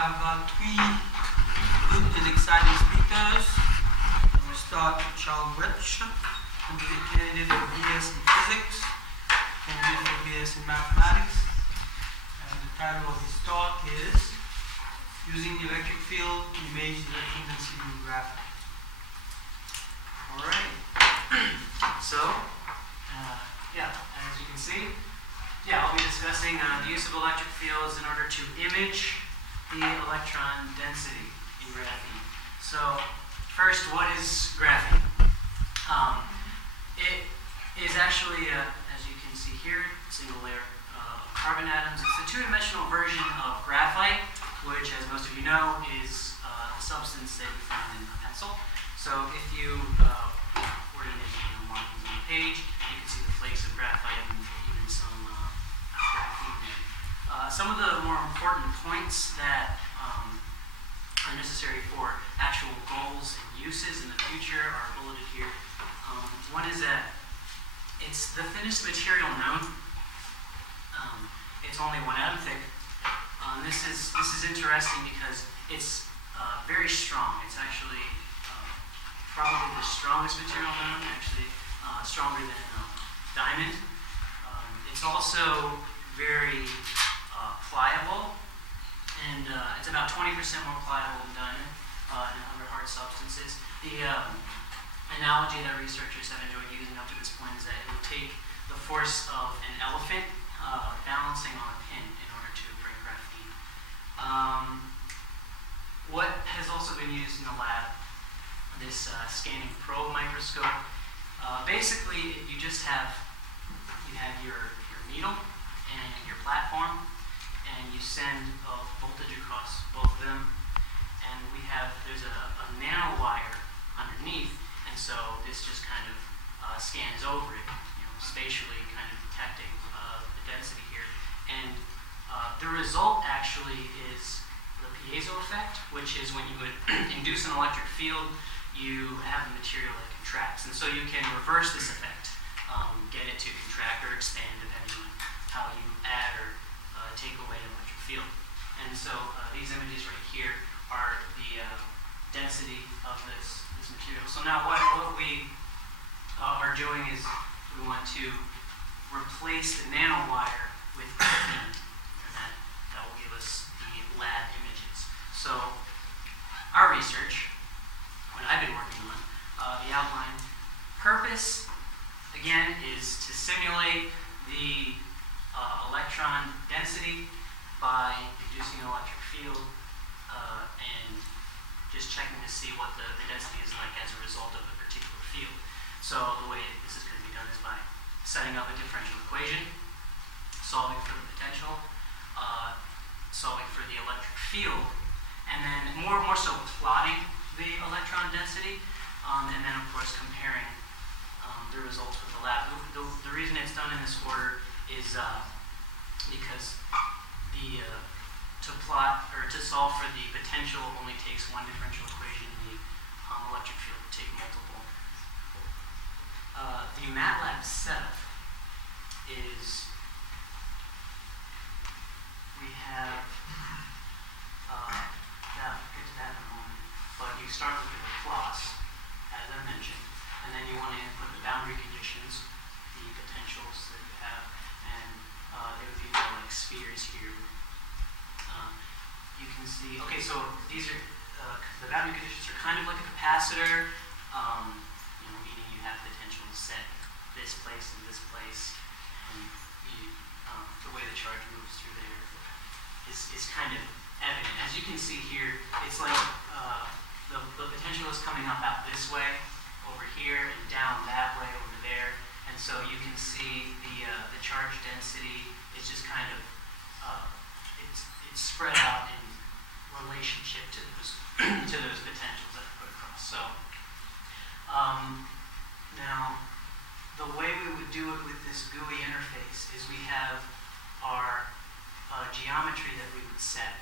have three good and exciting speakers. I'm going to start with Charles Brecht, who is a candidate for BS in Physics, candidate for BS in Mathematics. And the title of his talk is Using the Electric Field to Image the Electron Density in Graphene. All right. So, as you can see, I'll be discussing the use of electric fields in order to image the electron density in graphene. So, first, what is graphene? It is actually, as you can see here, single layer of carbon atoms. It's the two-dimensional version of graphite, which, as most of you know, is the substance that you find in a pencil. So, if you were to make markings on the page, you can see the flakes of graphite and even some graphene there. Some of the more important points that are necessary for actual goals and uses in the future are bulleted here. One is that it's the thinnest material known. It's only 1 atom thick. This is interesting because it's very strong. It's actually probably the strongest material known, actually stronger than diamond. It's also very pliable, and it's about 20% more pliable than diamond and other hard substances. The analogy that researchers have enjoyed using up to this point is that it would take the force of an elephant balancing on a pin in order to break graphene. What has also been used in the lab, this scanning probe microscope. Basically, you have your needle and your platform, and you send a voltage across both of them, and there's a nanowire underneath, and so this just kind of scans over it, spatially kind of detecting the density here. And the result actually is the piezo effect, which is when you would induce an electric field, you have a material that contracts. And so you can reverse this effect, get it to contract or expand depending on how you add or take away an electric field. And so these images right here are the density of this material. So now what we are doing is we want to replace the nanowire with graphene, and that will give us the lab images. So our research, what I've been working on, the outline purpose, again, is to simulate the electron density by inducing an electric field and just checking to see what the density is like as a result of a particular field. So the way this is going to be done is by setting up a differential equation, solving for the potential, solving for the electric field, and then more so plotting the electron density, and then of course comparing the results with the lab. The reason it's done in this order is because to plot or to solve for the potential only takes one differential equation. The electric field would take multiple. The Matlab Set Up is we have I'll get to that in a moment. But you start with the class, as I mentioned, and then you want to input the boundary conditions, the potentials that you have, and they would be more like spheres here. You can see, okay, so these are, the boundary conditions are kind of like a capacitor, meaning you have potentials set this place and this place, and the way the charge moves through there is kind of evident. As you can see here, it's like the potential is coming up out this way, over here, and down that way, over there. And so you can see the charge density is just kind of, it's spread out in relationship to those potentials that are put across. So now, the way we would do it with this GUI interface is we have our geometry that we would set.